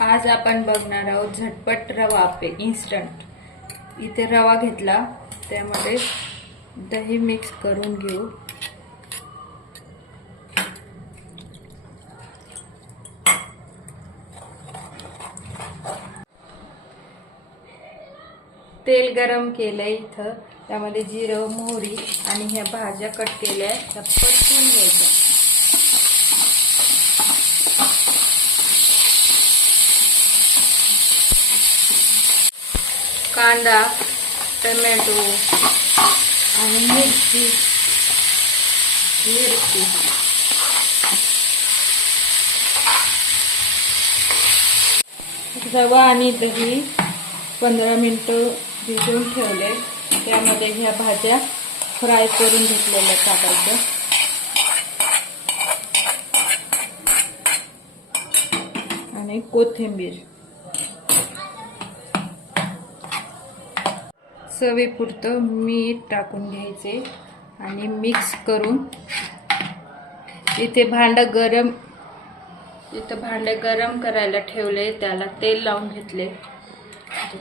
आज आपण बघणार आहोत झटपट रवा आप्पे इन्स्टंट। इथे रवा घेतला, त्यामध्ये दही मिक्स करून घेऊ। तेल गरम केलंय, इथं त्यामध्ये जिरं, मोहरी आणि ह्या भाज्या कट केल्या त्या परतून घ्यायच्या। कांदा, टोमॅटो आणि मिरची रवा आणि दही 15 मिनिटं भिजवून ठेवले, त्यामध्ये ह्या भाज्या फ्राय करून घेतलेल्या टाकायच्या। आणि कोथिंबीर, चवीपुरतं मीठ टाकून घ्यायचे आणि मिक्स करून इथे भांड गरम करायला ठेवले, त्याला तेल लावून घेतले,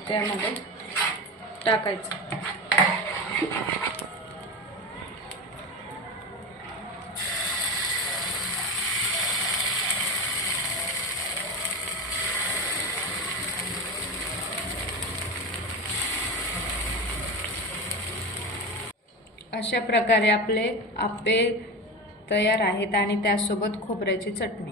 त्यामध्ये टाकायचं। अशा प्रकारे आपले आप्पे तयार आहेत आणि त्यासोबत खोबऱ्याची चटणी।